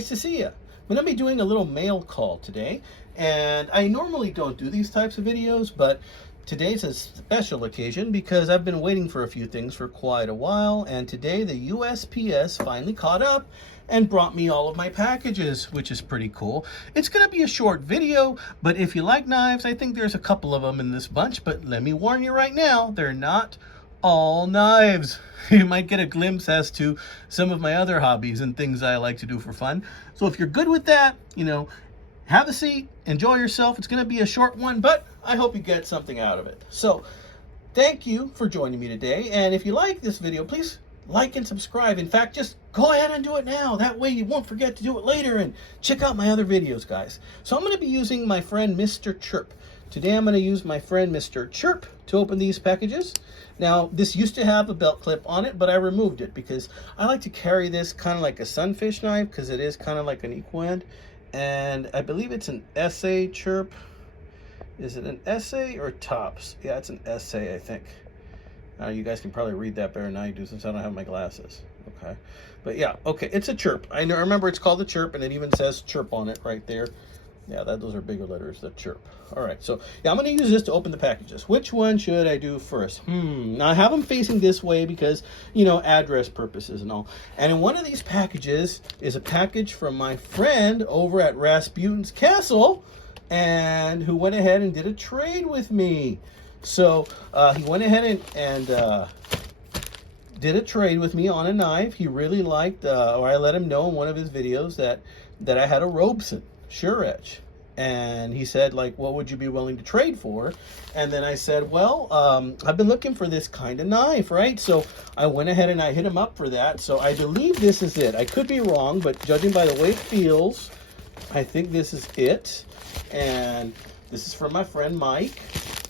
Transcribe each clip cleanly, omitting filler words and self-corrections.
nice to see you. I'm going to be doing a little mail call today, and I normally don't do these types of videos, but today's a special occasion because I've been waiting for a few things for quite a while, and today the USPS finally caught up and brought me all of my packages, which is pretty cool. It's going to be a short video, but if you like knives, I think there's a couple of them in this bunch, but let me warn you right now, they're not all knives. You might get a glimpse as to some of my other hobbies and things I like to do for fun. So if you're good with that, you know, have a seat, enjoy yourself. It's going to be a short one, but I hope you get something out of it. So thank you for joining me today. And if you like this video, please like and subscribe. In fact, just go ahead and do it now. That way you won't forget to do it later, and check out my other videos, guys. So I'm going to be using my friend Mr. Chirp. Today I'm going to use my friend Mr. Chirp to open these packages. Now, this used to have a belt clip on it, but I removed it because I like to carry this kind of like a sunfish knife because it is kind of like an equal end. And I believe it's an SA Chirp. Is it an SA or Tops? Yeah, it's an SA, I think. You guys can probably read that better than I do since I don't have my glasses. Okay. But yeah, okay, it's a Chirp. I remember it's called the Chirp, and it even says Chirp on it right there. Yeah, those are bigger letters, the Chirp. All right, so yeah, I'm going to use this to open the packages. Which one should I do first? Now I have them facing this way because, you know, address purposes and all. And in one of these packages is a package from my friend over at Rasputins Castle, and who went ahead and did a trade with me. So he went ahead and did a trade with me on a knife. He really liked, or I let him know in one of his videos that I had a Robeson Sure Edge. And he said, like, what would you be willing to trade for? And then I said, well, I've been looking for this kind of knife, right? So I went ahead and I hit him up for that. So I believe this is it. I could be wrong, but judging by the way it feels, I think this is it. And this is from my friend Mike.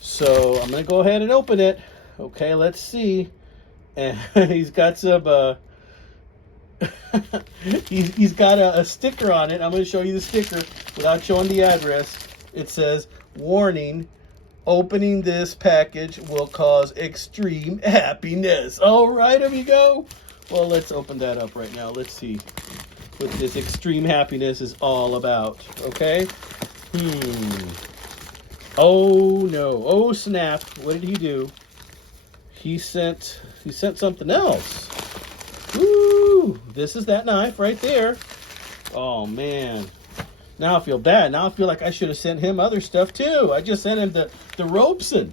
So I'm going to go ahead and open it. Okay, let's see. And he's got some... he's got a sticker on it. I'm going to show you the sticker without showing the address. It says, warning, opening this package will cause extreme happiness. All right, amigo. Well, let's open that up right now. Let's see what this extreme happiness is all about. Okay. Oh no. Oh snap. What did he do? He sent something else. Woo! This is that knife right there. Oh, man. Now I feel bad. Now I feel like I should have sent him other stuff, too. I just sent him the Robeson.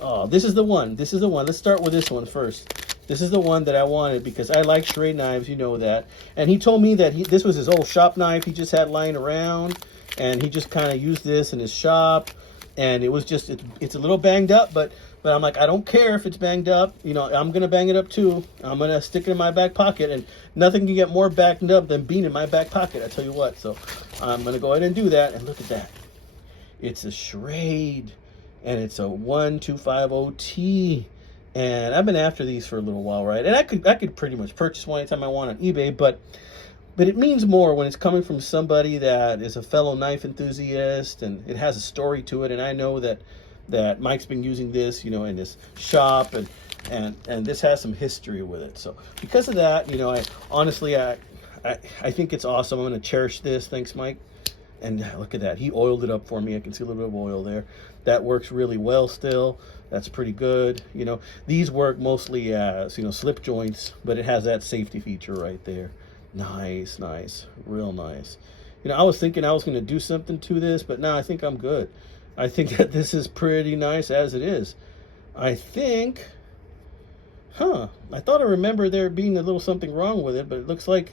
Oh, this is the one. This is the one. Let's start with this one first. This is the one that I wanted because I like serrated knives. You know that. And he told me that this was his old shop knife he just had lying around. And he just kind of used this in his shop. And it was just, it's a little banged up, but I'm like, I don't care if it's banged up. You know, I'm going to bang it up too. I'm going to stick it in my back pocket, and nothing can get more banged up than being in my back pocket, I tell you what. So I'm going to go ahead and do that, and look at that. It's a Schrade, and it's a 1250T, and I've been after these for a little while, right? And I could pretty much purchase one anytime I want on eBay, but it means more when it's coming from somebody that is a fellow knife enthusiast, and it has a story to it, and I know that Mike's been using this, you know, in his shop, and this has some history with it. So because of that, you know, I honestly think it's awesome. I'm going to cherish this. Thanks, Mike. And look at that. He oiled it up for me. I can see a little bit of oil there. That works really well still. That's pretty good. You know, these work mostly as, you know, slip joints, but it has that safety feature right there. Nice, nice, real nice. You know, I was thinking I was going to do something to this, but now I think I'm good. I think that this is pretty nice as it is. I think, I thought I remember there being a little something wrong with it, but it looks like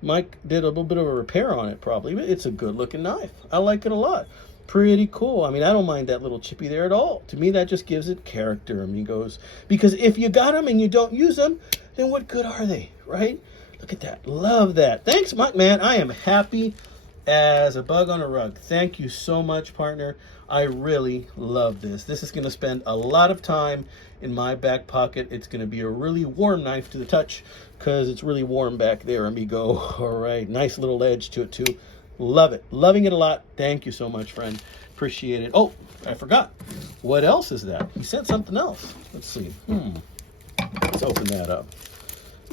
Mike did a little bit of a repair on it probably. It's a good looking knife. I like it a lot. Pretty cool. I mean, I don't mind that little chippy there at all. To me, that just gives it character, amigos. Because if you got them and you don't use them, then what good are they, right? Look at that. Love that. Thanks, Mike, man. I am happy as a bug on a rug. Thank you so much, partner. I really love this. This is going to spend a lot of time in my back pocket. It's going to be a really warm knife to the touch because it's really warm back there, amigo. All right. Nice little edge to it, too. Love it. Loving it a lot. Thank you so much, friend. Appreciate it. Oh, I forgot. What else is that? He sent something else. Let's see. Let's open that up.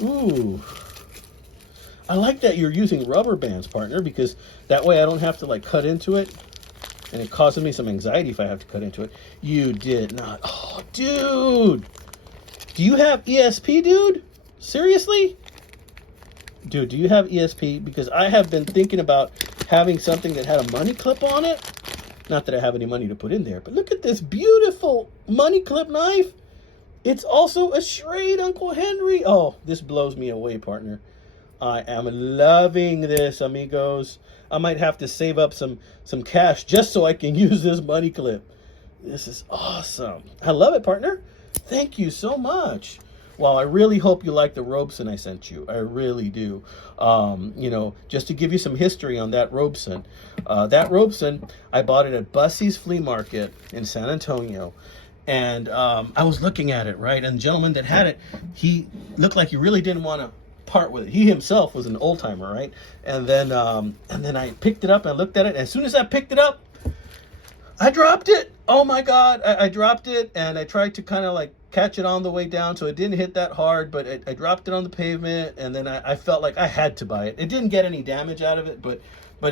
Ooh. I like that you're using rubber bands, partner, because that way I don't have to like cut into it. And it causes me some anxiety if I have to cut into it. You did not. Oh, dude. Do you have ESP, dude? Seriously? Dude, do you have ESP? Because I have been thinking about having something that had a money clip on it. Not that I have any money to put in there, but look at this beautiful money clip knife. It's also a Schrade Uncle Henry. Oh, this blows me away, partner. I am loving this, amigos. I might have to save up some cash just so I can use this money clip. This is awesome. I love it, partner. Thank you so much. Well, I really hope you like the Robeson I sent you. I really do. You know, just to give you some history on that Robeson. That Robeson, I bought it at Bussey's Flea Market in San Antonio. And I was looking at it, right? And the gentleman that had it, he looked like he really didn't want to part with it. He himself was an old timer, right? And then I picked it up and I looked at it. And as soon as I picked it up, I dropped it. Oh my God, I dropped it, and I tried to kind of like catch it on the way down, so it didn't hit that hard, but I dropped it on the pavement, and then I felt like I had to buy it. It didn't get any damage out of it, but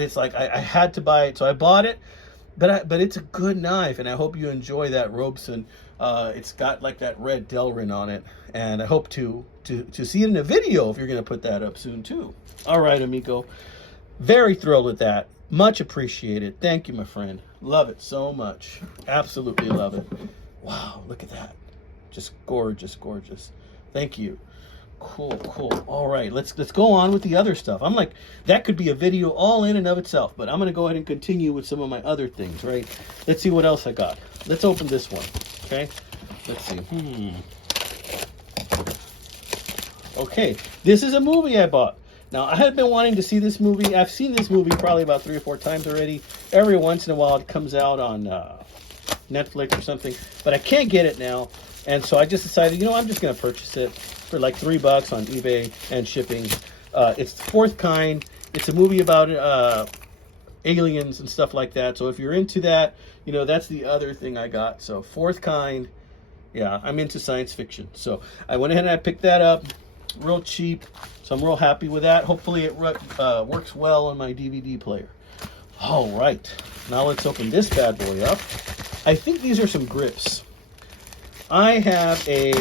it's like I had to buy it, so I bought it. But it's a good knife, and I hope you enjoy that Robeson. It's got like that red Delrin on it, and I hope to see it in a video if you're going to put that up soon too. All right, amigo. Very thrilled with that. Much appreciated. Thank you, my friend. Love it so much. Absolutely love it. Wow, look at that. Just gorgeous, gorgeous. Thank you. Cool, cool. All right, let's go on with the other stuff. I'm like, that could be a video all in and of itself, but I'm going to go ahead and continue with some of my other things, right? Let's see what else I got. Let's open this one, okay? Let's see. Okay, this is a movie I bought. Now, I had been wanting to see this movie. I've seen this movie probably about 3 or 4 times already. Every once in a while, it comes out on Netflix or something, but I can't get it now. And so I just decided, you know, I'm just going to purchase it for like $3 on eBay and shipping. It's The Fourth Kind. It's a movie about aliens and stuff like that. So if you're into that, you know, that's the other thing I got. So Fourth Kind. Yeah, I'm into science fiction. So I went ahead and I picked that up. Real cheap. So I'm real happy with that. Hopefully it works well on my DVD player. All right. Now let's open this bad boy up. I think these are some grips. I have a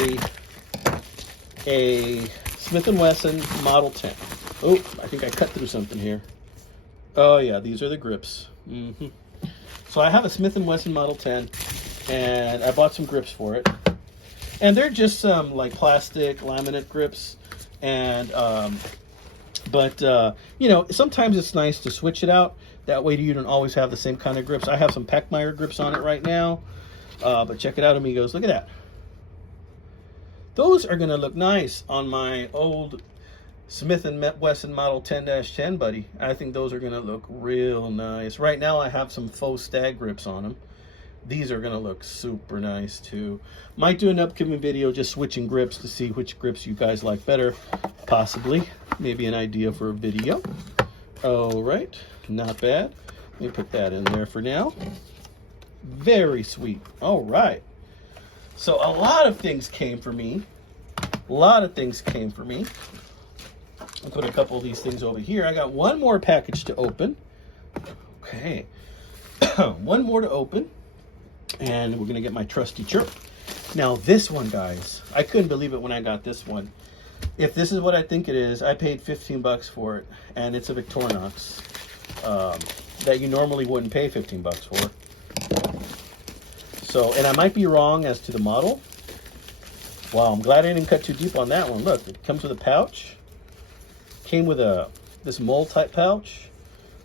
Smith & Wesson Model 10. Oh, I think I cut through something here. Oh yeah, these are the grips. So I have a Smith & Wesson Model 10, and I bought some grips for it. And they're just some like plastic laminate grips. And you know, sometimes it's nice to switch it out. That way you don't always have the same kind of grips. I have some Pachmayr grips on it right now. But check it out, amigos. Look at that. Those are going to look nice on my old Smith & Wesson Model 10-10, buddy. I think those are going to look real nice. Right now I have some faux stag grips on them. These are going to look super nice too. Might do an upcoming video just switching grips to see which grips you guys like better. Possibly. Maybe an idea for a video. All right. Not bad. Let me put that in there for now. Very sweet. All right. So a lot of things came for me. A lot of things came for me. I'll put a couple of these things over here. I got one more package to open. Okay. One more to open. And we're going to get my trusty chirp. Now this one, guys, I couldn't believe it when I got this one. If this is what I think it is, I paid $15 for it. And it's a Victorinox that you normally wouldn't pay $15 for. So, and I might be wrong as to the model. Wow, I'm glad I didn't cut too deep on that one. Look, it comes with a pouch. Came with this mold type pouch.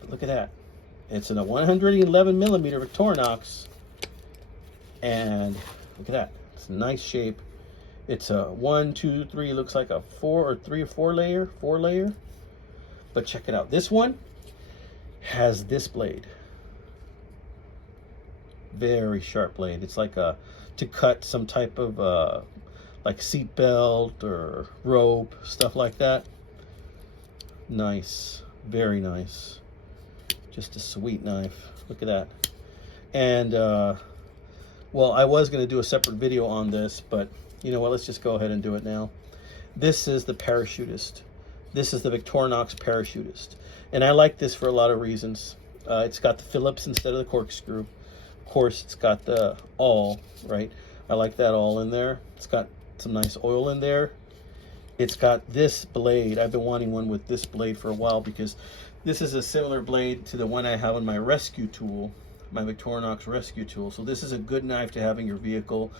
But look at that. It's in a 111 millimeter Victorinox. And look at that. It's a nice shape. It's a 1, 2, 3, looks like a 4 or 4 layer. But check it out. This one has this blade. Very sharp blade. It's like to cut some type of like seat belt or rope, stuff like that. Nice, very nice. Just a sweet knife. Look at that. And well, I was going to do a separate video on this, but you know what? Let's just go ahead and do it now. This is the Parachutist This is the Victorinox Parachutist. And I like this for a lot of reasons. It's got the Phillips instead of the corkscrew. Of course, it's got the awl, right? I like that awl in there. It's got some nice oil in there. It's got this blade. I've been wanting one with this blade for a while because this is a similar blade to the one I have on my rescue tool, my Victorinox rescue tool. So this is a good knife to have in your vehicle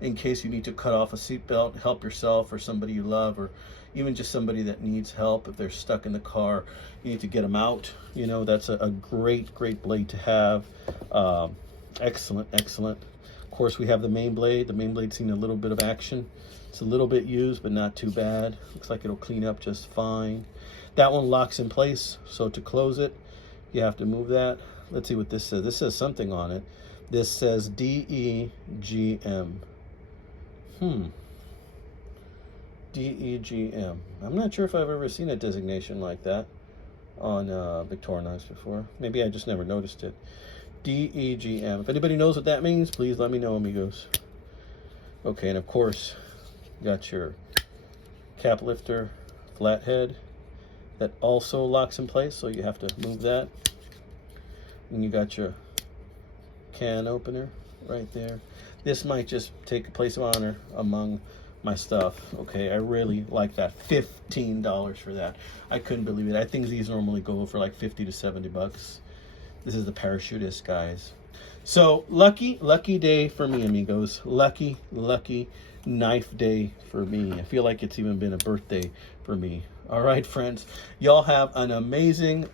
in case you need to cut off a seatbelt, help yourself or somebody you love, or even just somebody that needs help. If they're stuck in the car, you need to get them out. You know, that's a great blade to have. Excellent. Of course, we have the main blade. The main blade's seen a little bit of action. It's a little bit used, but not too bad. Looks like it'll clean up just fine. That one locks in place, so to close it, you have to move that. Let's see what this says. This says something on it. This says DEGM. DEGM. I'm not sure if I've ever seen a designation like that on Victorinox before. Maybe I just never noticed it. DEGM. If anybody knows what that means, please let me know, amigos. Okay, and of course, you got your cap lifter flathead that also locks in place, so you have to move that. And you got your can opener right there. This might just take a place of honor among my stuff. Okay, I really like that. $15 for that. I couldn't believe it. I think these normally go for like 50 to 70 bucks. This is the Parachutist, guys. So lucky day for me, amigos. Lucky knife day for me. I feel like it's even been a birthday for me. All right, friends, y'all have an amazing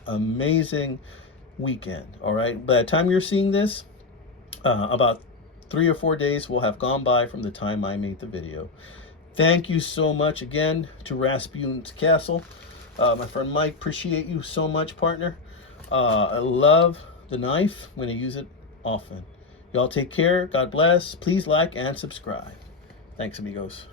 weekend. All right, by the time you're seeing this, about 3 or 4 days will have gone by from the time I made the video. Thank you so much again to Rasputins Castle. My friend Mike, appreciate you so much, partner. I love the knife. I'm going to use it often. Y'all take care. God bless. Please like and subscribe. Thanks, amigos.